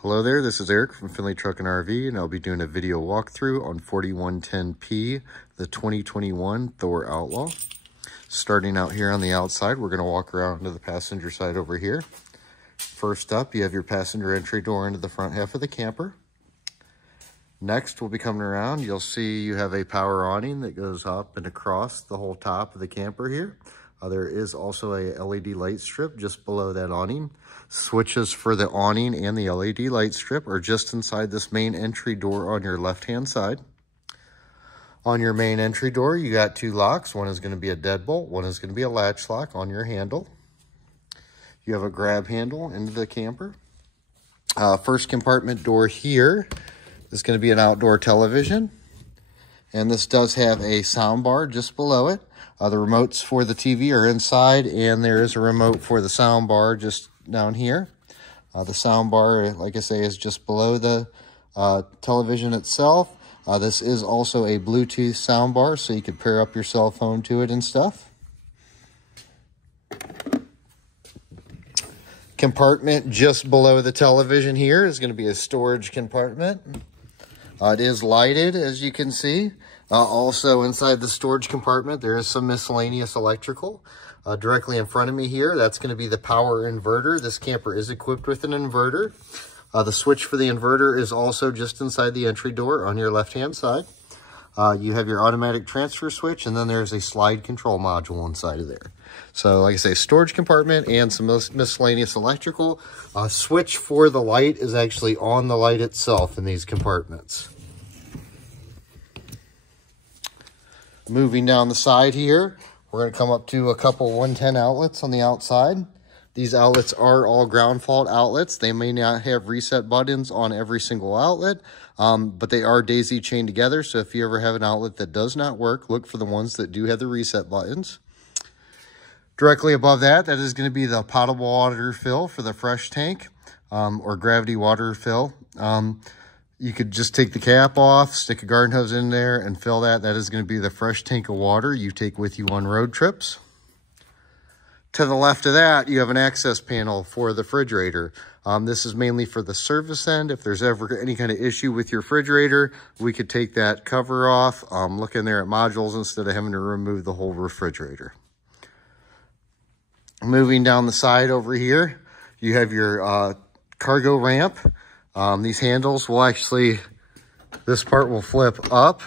Hello there, this is Eric from Finley Truck and RV, and I'll be doing a video walkthrough on 4110P, the 2021 Thor Outlaw. Starting out here on the outside, we're going to walk around to the passenger side over here. First up, you have your passenger entry door into the front half of the camper. Next, we'll be coming around. You'll see you have a power awning that goes up and across the whole top of the camper here. There is also a LED light strip just below that awning. Switches for the awning and the LED light strip are just inside this main entry door on your left-hand side. On your main entry door, you got two locks. One is going to be a deadbolt. One is going to be a latch lock on your handle. You have a grab handle into the camper. First compartment door here is going to be an outdoor television. And this does have a sound bar just below it. The remotes for the TV are inside, and there is a remote for the sound bar just down here. The sound bar, like I say, is just below the television itself. This is also a Bluetooth sound bar, so you can pair up your cell phone to it and stuff. Compartment just below the television here is going to be a storage compartment. It is lighted, as you can see. Also inside the storage compartment, there is some miscellaneous electrical. Directly in front of me here, that's going to be the power inverter. This camper is equipped with an inverter. The switch for the inverter is also just inside the entry door on your left-hand side. You have your automatic transfer switch, and then there's a slide control module inside of there. So, like I say, storage compartment and some miscellaneous electrical. Switch for the light is actually on the light itself in these compartments. Moving down the side here, we're going to come up to a couple 110 outlets on the outside. These outlets are all ground fault outlets. They may not have reset buttons on every single outlet, but they are daisy chained together. So if you ever have an outlet that does not work, look for the ones that do have the reset buttons. Directly above that, that is going to be the potable water fill for the fresh tank, or gravity water fill. You could just take the cap off, stick a garden hose in there, and fill that. That is going to be the fresh tank of water you take with you on road trips. To the left of that, you have an access panel for the refrigerator. This is mainly for the service end. If there's ever any kind of issue with your refrigerator, we could take that cover off, look in there at modules instead of having to remove the whole refrigerator. Moving down the side over here, you have your cargo ramp. These handles will actually, this part will flip up,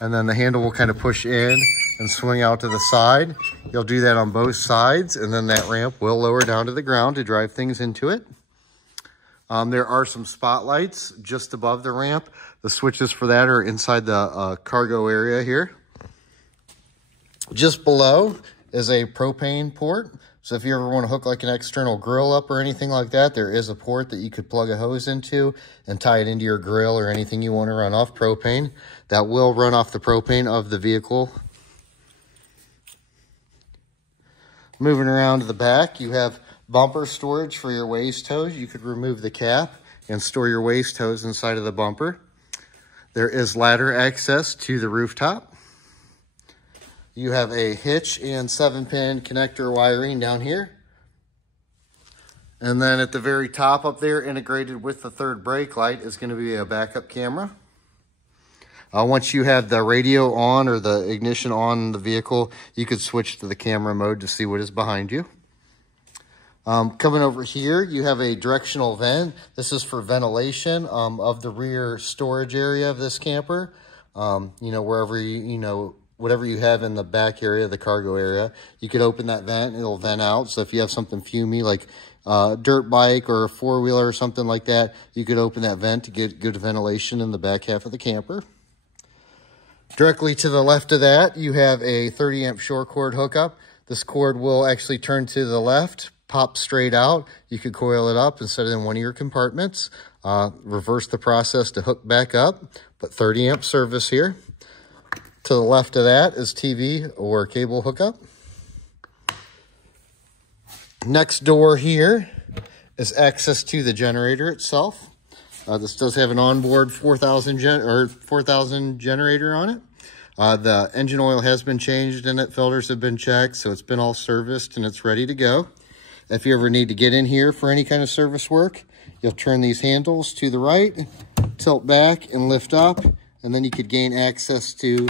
and then the handle will kind of push in and swing out to the side. You'll do that on both sides, and then that ramp will lower down to the ground to drive things into it. There are some spotlights just above the ramp. The switches for that are inside the cargo area here. Just below is a propane port. So if you ever want to hook like an external grill up or anything like that, there is a port that you could plug a hose into and tie it into your grill or anything you want to run off propane. That will run off the propane of the vehicle. Moving around to the back, you have bumper storage for your waste hose. You could remove the cap and store your waste hose inside of the bumper. There is ladder access to the rooftop. You have a hitch and 7-pin connector wiring down here. And then at the very top up there, integrated with the third brake light, is going to be a backup camera. Once you have the radio on or the ignition on the vehicle, you could switch to the camera mode to see what is behind you. Coming over here, you have a directional vent. This is for ventilation of the rear storage area of this camper. Wherever whatever you have in the back area, the cargo area, you could open that vent and it'll vent out. So if you have something fumey like a dirt bike or a four-wheeler or something like that, you could open that vent to get good ventilation in the back half of the camper. Directly to the left of that, you have a 30-amp short cord hookup. This cord will actually turn to the left, pop straight out. You could coil it up and set it in one of your compartments. Reverse the process to hook back up, but 30-amp service here. To the left of that is TV or cable hookup. Next door here is access to the generator itself. This does have an onboard 4,000 generator on it. The engine oil has been changed in it. Filters have been checked, so it's been all serviced and it's ready to go. If you ever need to get in here for any kind of service work, you'll turn these handles to the right, tilt back and lift up, and then you could gain access to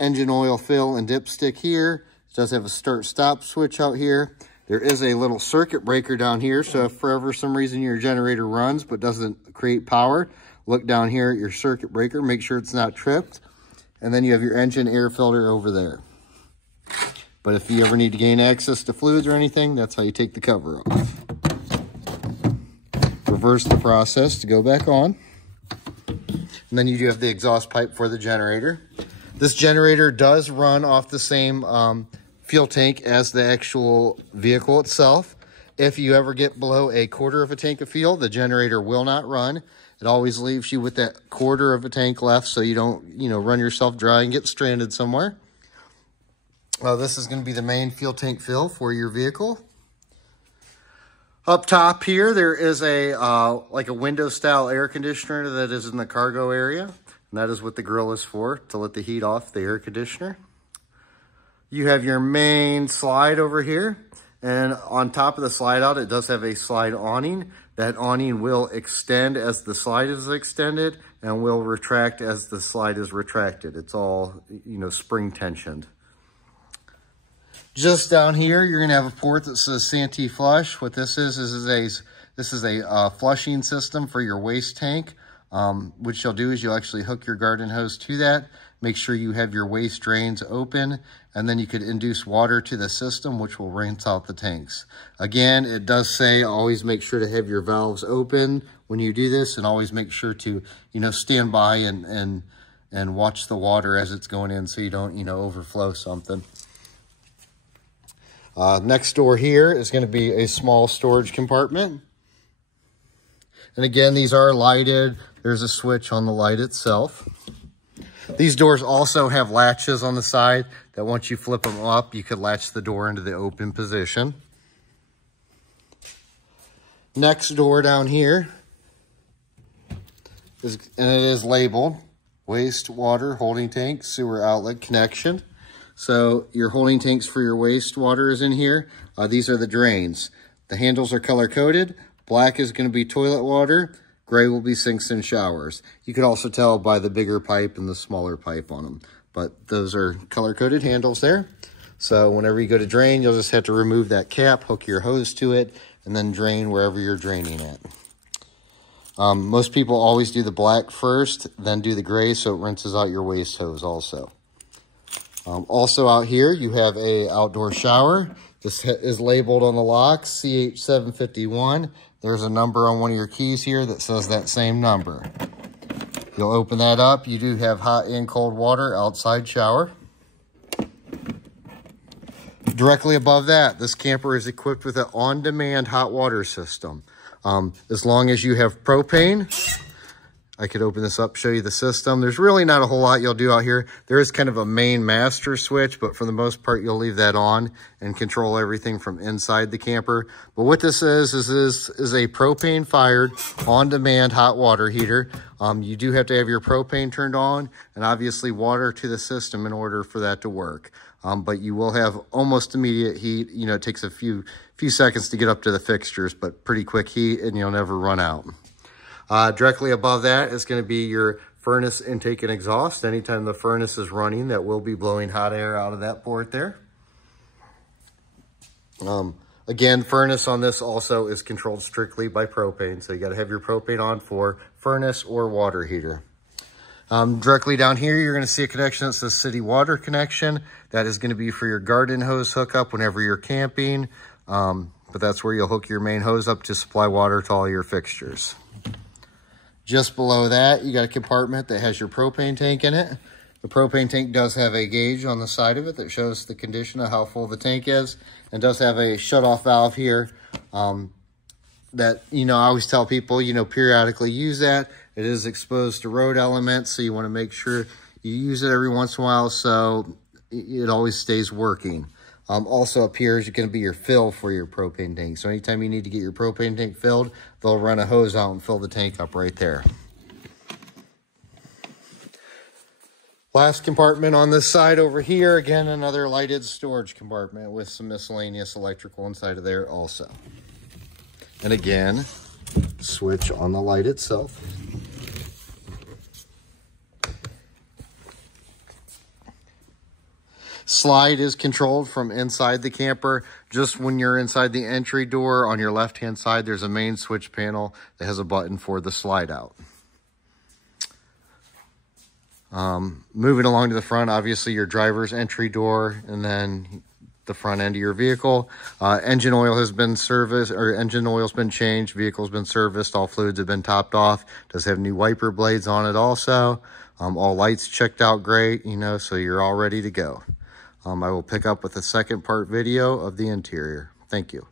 engine oil fill and dipstick here. It does have a start-stop switch out here. There is a little circuit breaker down here, so if for ever some reason your generator runs but doesn't create power, look down here at your circuit breaker, make sure it's not tripped, and then you have your engine air filter over there. But if you ever need to gain access to fluids or anything, that's how you take the cover off. Reverse the process to go back on. And then you do have the exhaust pipe for the generator. This generator does run off the same fuel tank as the actual vehicle itself. If you ever get below 1/4 of a tank of fuel, the generator will not run. It always leaves you with that 1/4 of a tank left so you don't, run yourself dry and get stranded somewhere. This is going to be the main fuel tank fill for your vehicle. Up top here, there is a like a window style air conditioner that is in the cargo area. And that is what the grill is for, to let the heat off the air conditioner. You have your main slide over here. And on top of the slide out, it does have a slide awning. That awning will extend as the slide is extended and will retract as the slide is retracted. It's all, spring tensioned. Just down here, you're gonna have a port that says Santee Flush. What this is a flushing system for your waste tank. What you'll do is you'll actually hook your garden hose to that. Make sure you have your waste drains open, and then you could induce water to the system, which will rinse out the tanks. Again, it does say always make sure to have your valves open when you do this, and always make sure to, stand by and watch the water as it's going in so you don't, overflow something. Next door here is going to be a small storage compartment. And again, these are lighted. There's a switch on the light itself. These doors also have latches on the side that once you flip them up, you could latch the door into the open position. Next door down here and it is labeled wastewater holding tank sewer outlet connection. So your holding tanks for your wastewater is in here. These are the drains. The handles are color coded. Black is going to be toilet water. Gray will be sinks and showers. You could also tell by the bigger pipe and the smaller pipe on them. But those are color-coded handles there. So whenever you go to drain, you'll just have to remove that cap, hook your hose to it, and then drain wherever you're draining at. Most people always do the black first, then do the gray, so it rinses out your waste hose also. Also out here, you have a outdoor shower. This is labeled on the lock, CH751. There's a number on one of your keys here that says that same number. You'll open that up. You do have hot and cold water outside shower. Directly above that, this camper is equipped with an on-demand hot water system. As long as you have propane, I could open this up, show you the system. There's really not a whole lot you'll do out here. There is kind of a main master switch, but for the most part, you'll leave that on and control everything from inside the camper. But what this is a propane-fired, on-demand hot water heater. You do have to have your propane turned on and obviously water to the system in order for that to work. But you will have almost immediate heat. It takes a few seconds to get up to the fixtures, but pretty quick heat, and you'll never run out. Directly above that is going to be your furnace intake and exhaust. Anytime the furnace is running, that will be blowing hot air out of that port there. Again, furnace on this also is controlled strictly by propane. So you got to have your propane on for furnace or water heater. Directly down here, you're going to see a connection that says city water connection. That is going to be for your garden hose hookup whenever you're camping. But that's where you'll hook your main hose up to supply water to all your fixtures. Just below that, you got a compartment that has your propane tank in it. The propane tank does have a gauge on the side of it that shows the condition of how full the tank is, and does have a shut-off valve here that, I always tell people, periodically use that. It is exposed to road elements, so you want to make sure you use it every once in a while so it always stays working. Also up here is going to be your fill for your propane tank. So anytime you need to get your propane tank filled, they'll run a hose out and fill the tank up right there. Last compartment on this side over here. Again, another lighted storage compartment with some miscellaneous electrical inside of there also. And again, switch on the light itself. Slide is controlled from inside the camper. Just when you're inside the entry door on your left-hand side, there's a main switch panel that has a button for the slide out. Moving along to the front, obviously your driver's entry door and then the front end of your vehicle. Engine oil has been serviced, or engine oil's been changed. Vehicle's been serviced. All fluids have been topped off. Does have new wiper blades on it also. All lights checked out great, you know, so you're all ready to go. I will pick up with a second part video of the interior. Thank you.